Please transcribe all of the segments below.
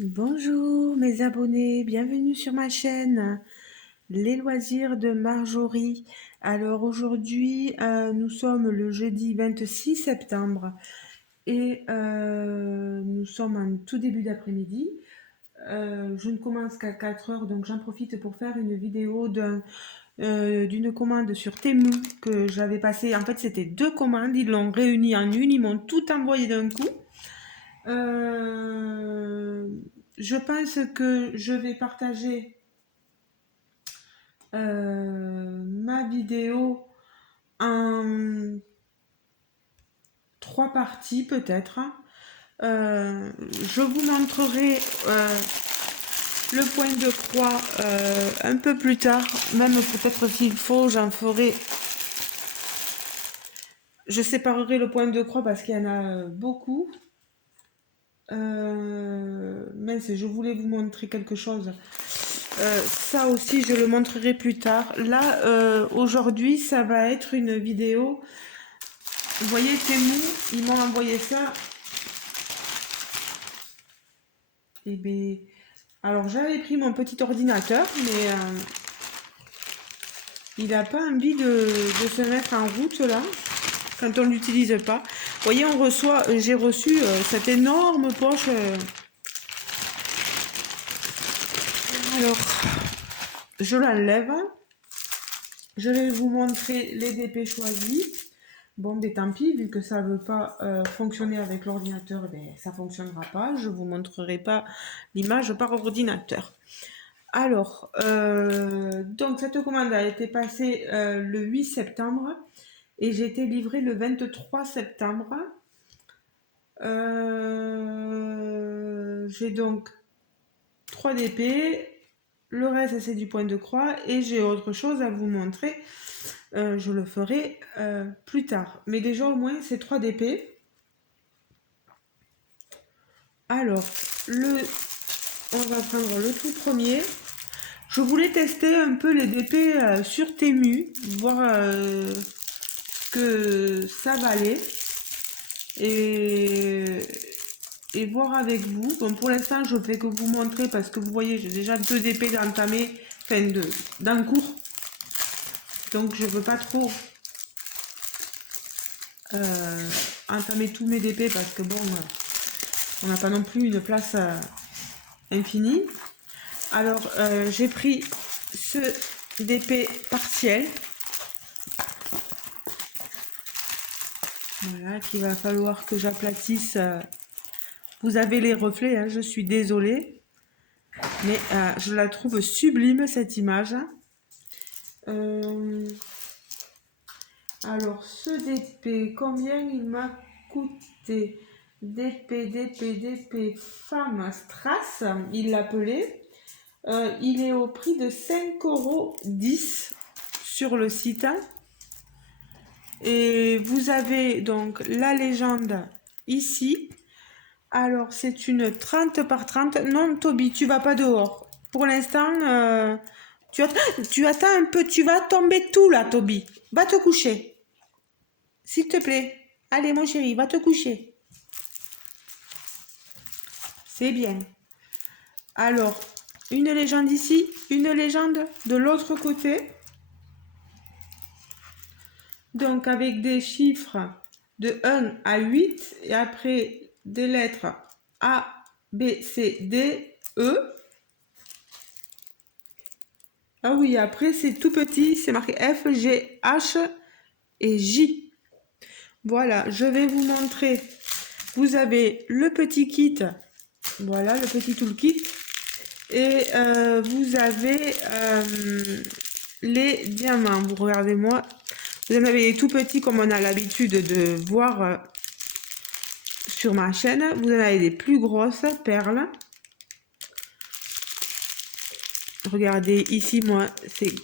Bonjour mes abonnés, bienvenue sur ma chaîne Les loisirs de Marjorie. Alors aujourd'hui, nous sommes le jeudi 26 septembre et nous sommes en tout début d'après-midi. Je ne commence qu'à 4 heures, donc j'en profite pour faire une vidéo d'une commande sur Temu que j'avais passée. En fait, c'était deux commandes, ils l'ont réuni en une, ils m'ont tout envoyé d'un coup. Euh, je pense que je vais partager ma vidéo en trois parties peut-être. Je vous montrerai le point de croix un peu plus tard, même peut-être s'il faut, j'en ferai. Je séparerai le point de croix parce qu'il y en a beaucoup. Mince, je voulais vous montrer quelque chose. Ça aussi, je le montrerai plus tard. Là, aujourd'hui, ça va être une vidéo. Vous voyez, Temu, ils m'ont envoyé ça. Et ben, alors j'avais pris mon petit ordinateur, mais il n'a pas envie de se mettre en route là, quand on l'utilise pas. Vous voyez, j'ai reçu cette énorme poche. Alors, je l'enlève. Je vais vous montrer les DP choisis. Bon, ben tant pis, vu que ça ne veut pas fonctionner avec l'ordinateur, ben, ça ne fonctionnera pas. Je ne vous montrerai pas l'image par ordinateur. Alors, donc cette commande a été passée le 8 septembre et j'ai été livrée le 23 septembre. J'ai donc 3 DP, le reste c'est du point de croix et j'ai autre chose à vous montrer. Je le ferai plus tard. Mais déjà au moins c'est 3 DP. Alors, on va prendre le tout premier. Je voulais tester un peu les DP sur Temu, voir que ça valait et, et voir avec vous. Bon, pour l'instant, je ne fais que vous montrer parce que vous voyez, j'ai déjà 2 DP d'entamé, enfin d'un cours. Donc, je ne veux pas trop entamer tous mes DP parce que bon, on n'a pas non plus une place infinie. Alors, j'ai pris ce DP partiel. Voilà, qu'il va falloir que j'aplatisse. Vous avez les reflets, hein, je suis désolée. Mais je la trouve sublime, cette image. Alors, ce DP, combien il m'a coûté? DP Femme Strass, il l'appelait. Il est au prix de 5,10 € sur le site. Et vous avez donc la légende ici. Alors, c'est une 30 par 30. Non, Toby, tu vas pas dehors. Pour l'instant, tu attends un peu. Tu vas tomber tout là, Toby. Va te coucher. S'il te plaît. Allez, mon chéri, va te coucher. C'est bien. Alors, une légende ici, une légende de l'autre côté. Donc, avec des chiffres de 1 à 8 et après des lettres A, B, C, D, E. Ah oui, après c'est tout petit, c'est marqué F, G, H et J. Voilà, je vais vous montrer. Vous avez le petit kit, voilà le petit toolkit. Et vous avez les diamants. Vous regardez moi, vous en avez les tout petits comme on a l'habitude de voir sur ma chaîne. Vous en avez des plus grosses perles. Regardez ici, moi, ces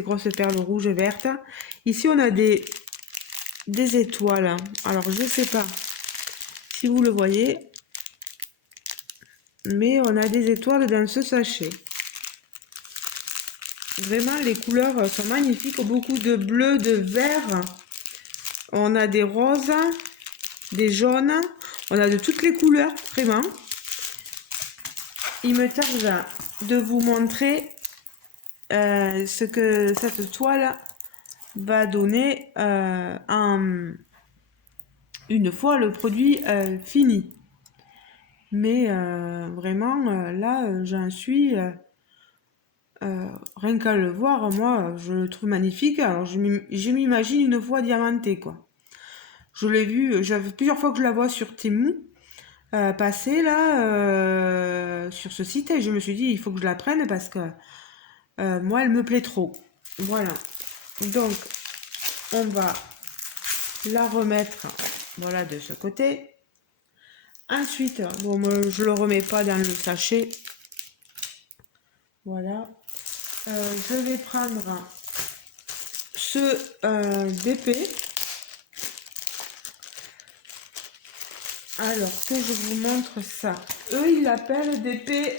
grosses perles rouges vertes. Ici, on a des étoiles. Alors, je sais pas si vous le voyez, mais on a des étoiles dans ce sachet. Vraiment, les couleurs sont magnifiques. Beaucoup de bleu, de vert. On a des roses, des jaunes. On a de toutes les couleurs, vraiment. il me tarde de vous montrer ce que cette toile va donner une fois le produit fini. Mais vraiment, là, j'en suis... rien qu'à le voir, moi, je le trouve magnifique. Alors, je m'imagine une fois diamantée, quoi. Je l'ai vu, j'avais plusieurs fois que je la vois sur Temu passer là sur ce site et je me suis dit il faut que je la prenne parce que moi elle me plaît trop. Voilà. Donc on va la remettre voilà de ce côté. Ensuite, bon moi, je le remets pas dans le sachet. Voilà. Je vais prendre ce DP. Alors que je vous montre ça. Eux ils l'appellent DP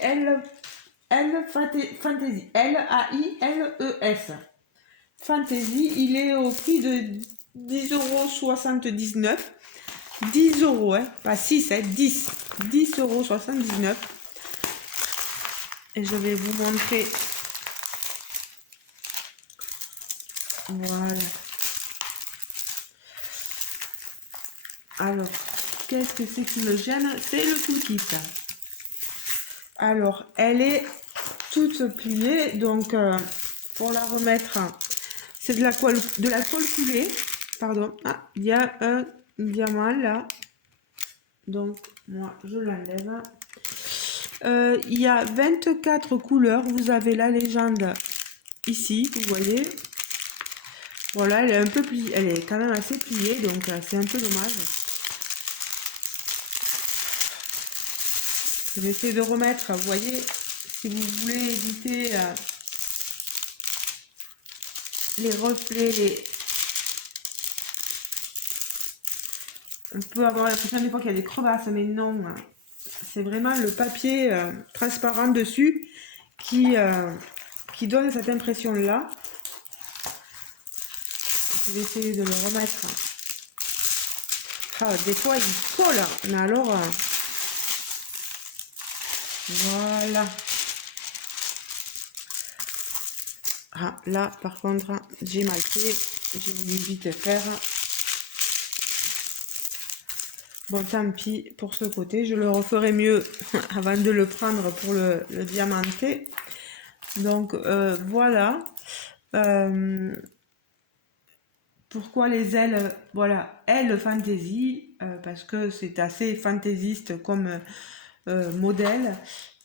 Fantasy. L-A-I-L-E-S. Fantasy, il est au prix de 10,79 €. 10 euros, hein, pas 6, hein, 10. 10,79 €. Et je vais vous montrer. Voilà. Alors, qu'est-ce que c'est qui me gêne? C'est le toolkit. Alors, elle est toute pliée, donc pour la remettre, c'est de la colle coulée. Pardon. Ah, il y a un diamant là. Donc, moi, je l'enlève. Il y a 24 couleurs. Vous avez la légende ici, vous voyez. Voilà, elle est un peu pliée. Elle est quand même assez pliée, donc c'est un peu dommage. Je vais essayer de remettre, vous voyez, si vous voulez éviter les reflets, on peut avoir l'impression des fois qu'il y a des crevasses, mais non, c'est vraiment le papier transparent dessus qui donne cette impression-là. Je vais essayer de le remettre. Ah, des fois, il colle, mais alors... voilà. Ah, là, par contre, j'ai mal fait. J'ai voulu vite faire. Bon, tant pis pour ce côté. Je le referai mieux avant de le prendre pour le diamanter. Donc, voilà. Pourquoi les ailes? Voilà, ailes fantasy, parce que c'est assez fantaisiste comme modèle.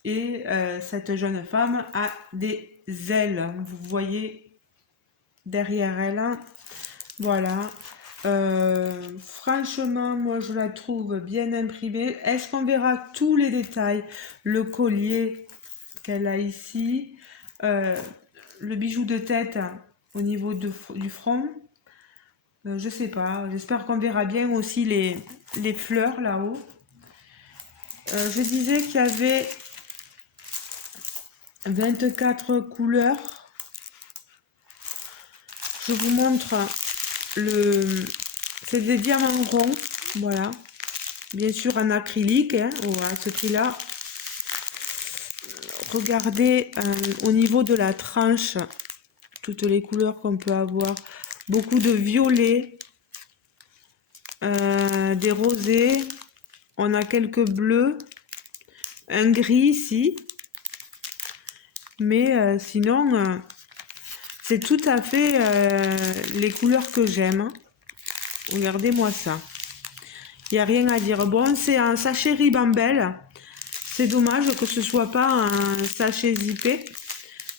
Et cette jeune femme a des ailes. Vous voyez derrière elle. Voilà. Franchement, moi je la trouve bien imprimée. Est-ce qu'on verra tous les détails? Le collier qu'elle a ici, le bijou de tête au niveau du front. Je sais pas, j'espère qu'on verra bien aussi les fleurs là-haut. Je disais qu'il y avait 24 couleurs. Je vous montre c'est des diamants ronds, voilà. Bien sûr en acrylique, hein, à ce prix-là. Regardez au niveau de la tranche, toutes les couleurs qu'on peut avoir. Beaucoup de violet, des rosés, on a quelques bleus, un gris ici. Mais sinon, c'est tout à fait les couleurs que j'aime. Regardez-moi ça. Il n'y a rien à dire. Bon, c'est un sachet Ribambelle. C'est dommage que ce soit pas un sachet zippé.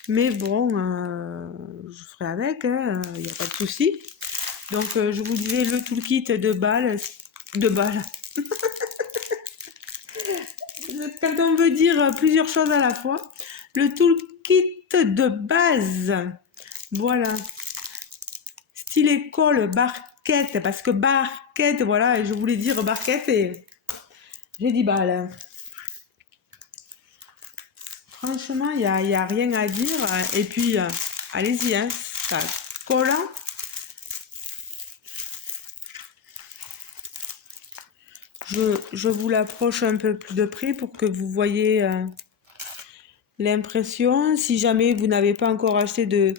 Mais bon, je ferai avec, il n'y a pas de souci. Donc, je vous disais le toolkit de balles. De balles. Quand on veut dire plusieurs choses à la fois. Le toolkit de base. Voilà. Style école, barquette. Parce que barquette, voilà, je voulais dire barquette et j'ai dit balle. Franchement, il y a rien à dire. Et puis, allez-y, hein, ça colle. Je vous l'approche un peu plus de près pour que vous voyez l'impression. Si jamais vous n'avez pas encore acheté de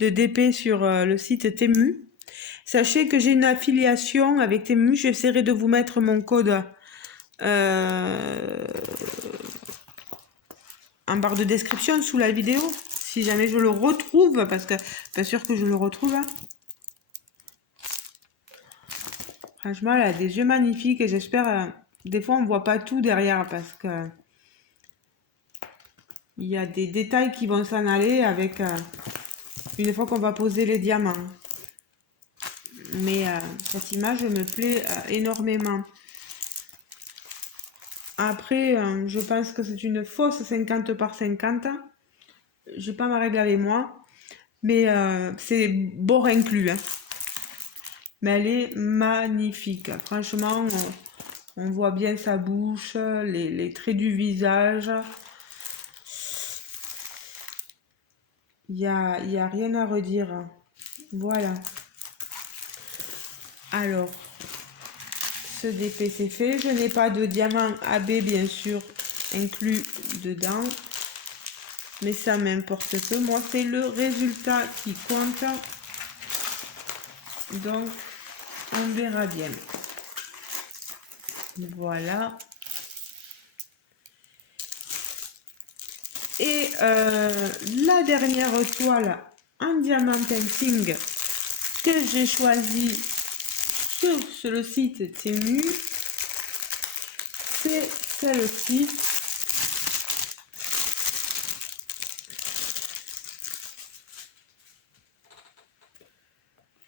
DP sur le site Temu, sachez que j'ai une affiliation avec Temu. J'essaierai de vous mettre mon code en barre de description sous la vidéo. Si jamais je le retrouve, parce que pas sûr que je le retrouve. Hein. Franchement, elle a des yeux magnifiques et j'espère... des fois, on voit pas tout derrière parce que... il y a des détails qui vont s'en aller avec... une fois qu'on va poser les diamants. Mais cette image me plaît énormément. Après, je pense que c'est une fausse 50 par 50. Je n'ai pas ma règle avec moi. Mais c'est bord inclus. Hein. Mais elle est magnifique. Franchement, on voit bien sa bouche, les traits du visage. Il y a rien à redire. Voilà. Alors, ce DP c'est fait. Je n'ai pas de diamant AB bien sûr inclus dedans. Mais ça m'importe peu. Moi, c'est le résultat qui compte. Donc, on verra bien. Voilà. Et la dernière toile en diamant painting que j'ai choisi sur le site Temu, c'est celle-ci.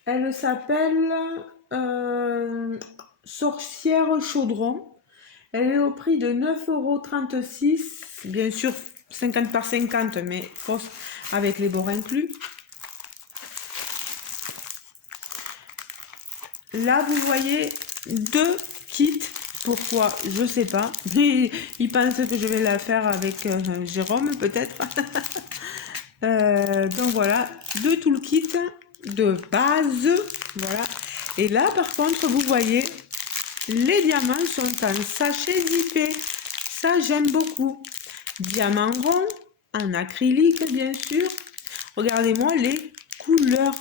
Elle s'appelle Sorcière Chaudron. Elle est au prix de 9,36 €. Bien sûr, 50 par 50, mais fausse avec les bords inclus. Là, vous voyez deux kits. Pourquoi? Je sais pas. Il pense que je vais la faire avec Jérôme, peut-être. Donc voilà, deux toolkits de base. Voilà. Et là, par contre, vous voyez, les diamants sont en sachet zippé. Ça, j'aime beaucoup. Diamant rond, en acrylique, bien sûr. Regardez-moi les couleurs.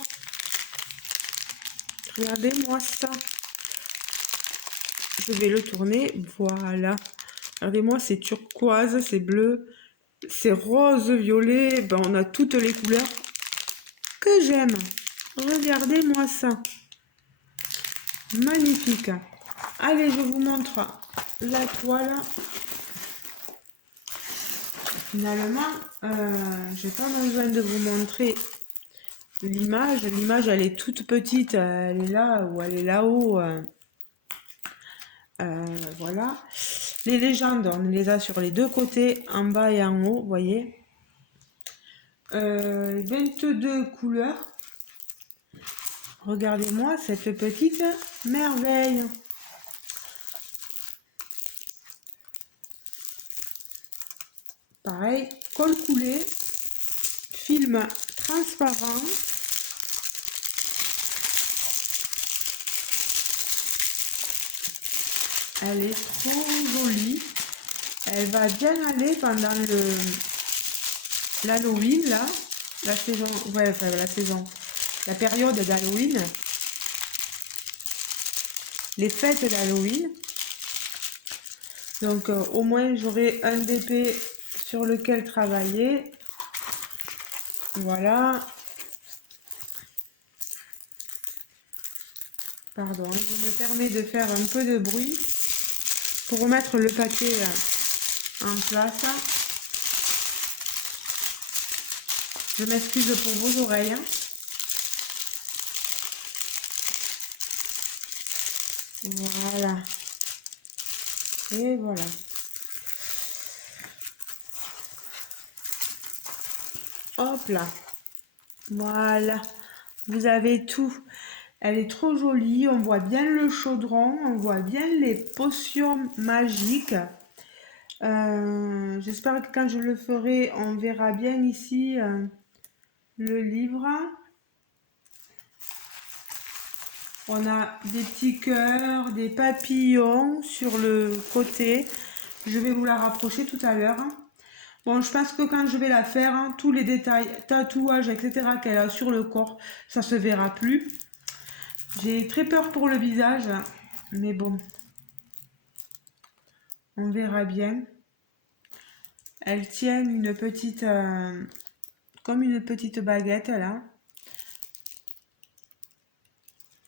Regardez-moi ça. Je vais le tourner. Voilà. Regardez-moi, c'est turquoise, c'est bleu, c'est rose, violet. Ben, on a toutes les couleurs que j'aime. Regardez-moi ça. Magnifique. Allez, je vous montre la toile. Finalement, j'ai pas besoin de vous montrer l'image. L'image, elle est toute petite. Elle est là ou elle est là-haut. Voilà. Les légendes, on les a sur les deux côtés, en bas et en haut, vous voyez. 22 couleurs. Regardez-moi cette petite merveille. Pareil, colle coulé, film transparent. Elle est trop jolie. Elle va bien aller pendant l'Halloween, là. La saison, ouais, enfin, la saison. La période d'Halloween. Les fêtes d'Halloween. Donc, au moins, j'aurai un DP sur lequel travailler. Voilà. Pardon, je me permets de faire un peu de bruit pour remettre le papier en place. Je m'excuse pour vos oreilles. Voilà. Et voilà. Hop là. Voilà. Vous avez tout. Elle est trop jolie. On voit bien le chaudron. On voit bien les potions magiques. J'espère que quand je le ferai, on verra bien ici le livre. On a des petits cœurs, des papillons sur le côté. Je vais vous la rapprocher tout à l'heure. Bon, je pense que quand je vais la faire, hein, tous les détails, tatouages, etc. qu'elle a sur le corps, ça se verra plus. J'ai très peur pour le visage, mais bon, on verra bien. Elle tient une petite, comme une petite baguette là.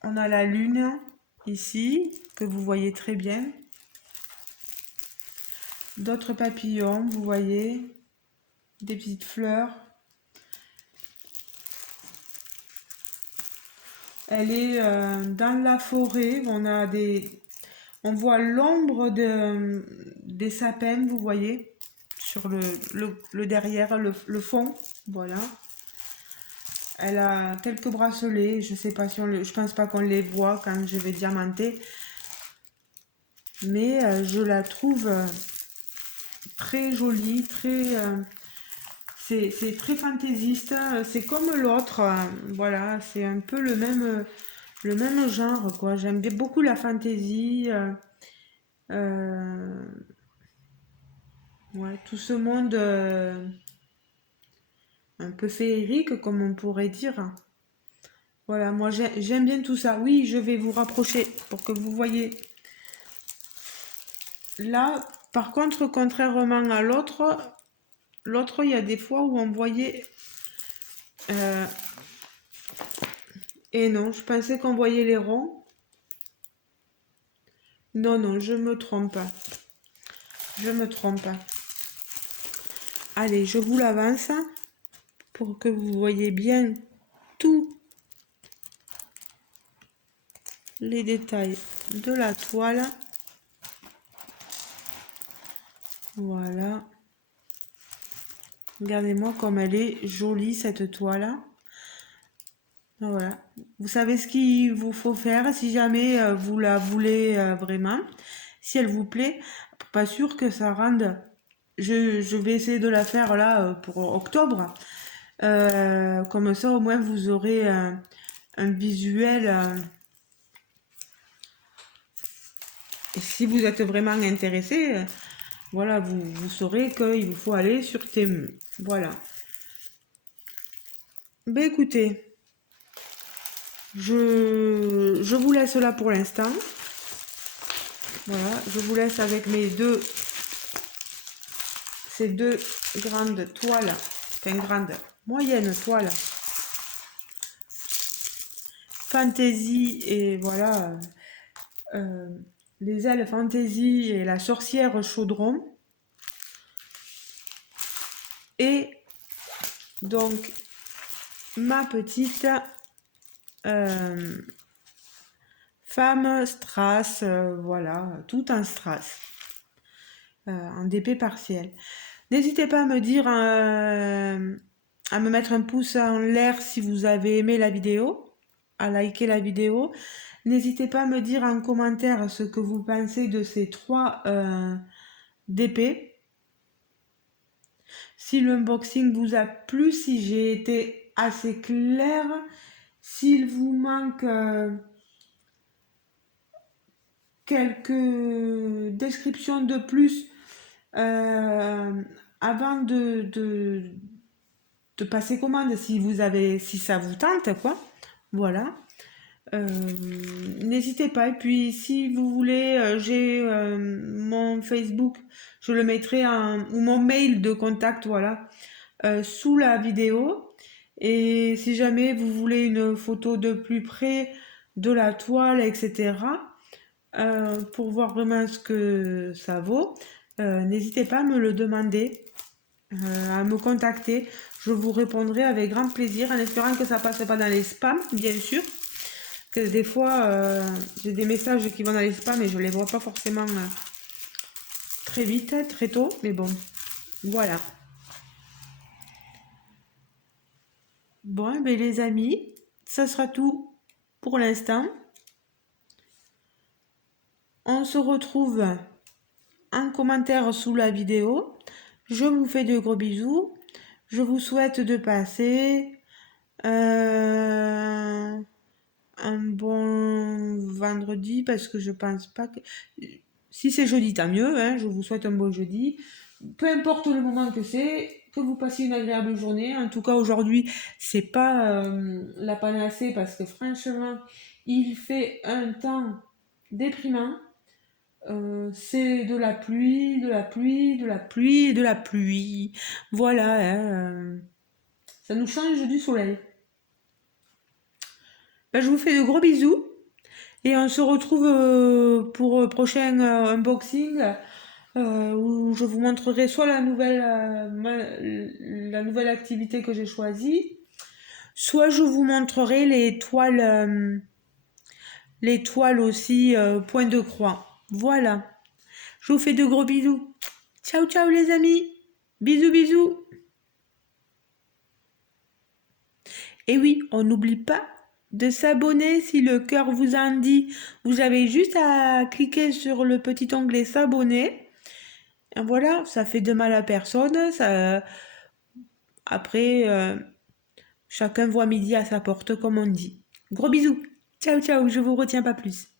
On a la lune ici, que vous voyez très bien. D'autres papillons, vous voyez, des petites fleurs. Elle est dans la forêt. On voit l'ombre des sapins, vous voyez, sur le derrière, le fond. Voilà. Elle a quelques bracelets. Je sais pas si je pense pas qu'on les voit quand je vais diamanter, mais je la trouve très jolie, c'est très fantaisiste. C'est comme l'autre. Voilà, c'est un peu le même genre, quoi. J'aime bien beaucoup la fantaisie. Euh, ouais, tout ce monde un peu féerique, comme on pourrait dire. Voilà, moi j'aime bien tout ça. Oui, je vais vous rapprocher pour que vous voyez. Là, par contre, contrairement à l'autre, il y a des fois où on voyait... euh, et non, je pensais qu'on voyait les ronds. Non, non, je me trompe. Je me trompe. Allez, je vous l'avance pour que vous voyez bien tous les détails de la toile. Voilà. Regardez-moi comme elle est jolie cette toile. Voilà. Vous savez ce qu'il vous faut faire si jamais vous la voulez vraiment. Si elle vous plaît, pas sûr que ça rende. Je vais essayer de la faire là pour octobre. Comme ça, au moins, vous aurez un visuel. Et si vous êtes vraiment intéressé, voilà, vous saurez qu'il vous faut aller sur Temu. Voilà. Ben écoutez, je vous laisse là pour l'instant. Voilà, je vous laisse avec ces deux grandes toiles, enfin grandes, moyennes toiles. Fantasy et voilà, euh, les ailes Fantasy et la sorcière chaudron. Et donc, ma petite femme strass, voilà, tout en strass, en DP partiel. N'hésitez pas à me dire, à me mettre un pouce en l'air si vous avez aimé la vidéo, à liker la vidéo. N'hésitez pas à me dire en commentaire ce que vous pensez de ces trois DP. Si l'unboxing vous a plu, si j'ai été assez claire, s'il vous manque quelques descriptions de plus avant de passer commande, si ça vous tente, quoi. Voilà. Euh, N'hésitez pas. Et puis, si vous voulez, j'ai mon Facebook, je le mettrai ou mon mail de contact, voilà, sous la vidéo. Et si jamais vous voulez une photo de plus près de la toile, etc., pour voir vraiment ce que ça vaut, n'hésitez pas à me le demander, à me contacter. Je vous répondrai avec grand plaisir en espérant que ça passe pas dans les spams, bien sûr. Que des fois, j'ai des messages qui vont dans les spams et je les vois pas forcément très vite, très tôt. Mais bon, voilà. Bon, ben les amis, ça sera tout pour l'instant. On se retrouve en commentaire sous la vidéo. Je vous fais de gros bisous. Je vous souhaite de passer un bon vendredi parce que je pense pas que... Si c'est jeudi, tant mieux. Hein, je vous souhaite un bon jeudi. peu importe le moment que c'est, que vous passiez une agréable journée. En tout cas, aujourd'hui, c'est pas la panacée parce que franchement, il fait un temps déprimant. C'est de la pluie, de la pluie, de la pluie, de la pluie. Voilà, hein, ça nous change du soleil. Ben, je vous fais de gros bisous et on se retrouve pour le prochain unboxing où je vous montrerai soit la nouvelle activité que j'ai choisie, soit je vous montrerai les toiles aussi point de croix. Voilà. Je vous fais de gros bisous. Ciao ciao les amis. Bisous bisous. Et oui, on n'oublie pas de s'abonner si le cœur vous en dit. Vous avez juste à cliquer sur le petit onglet s'abonner. Et voilà, ça fait de mal à personne. Après, chacun voit midi à sa porte, comme on dit. Gros bisous. Ciao ciao, je vous retiens pas plus.